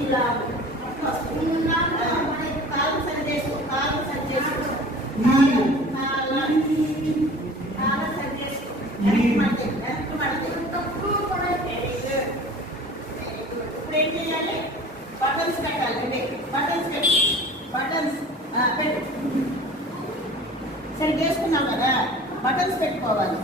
ఇలా కాలు సరి చేసుకో, కాలు సరి చేసుకో, కాలు సరి చేసుకో. ఇప్పుడు ఏం చేయాలి? బటన్స్ పెట్టాలి. బటన్స్ పెట్టు, బటన్స్ పెట్టు. సరే చేసుకున్నాం కదా, బటన్స్ పెట్టుకోవాలి.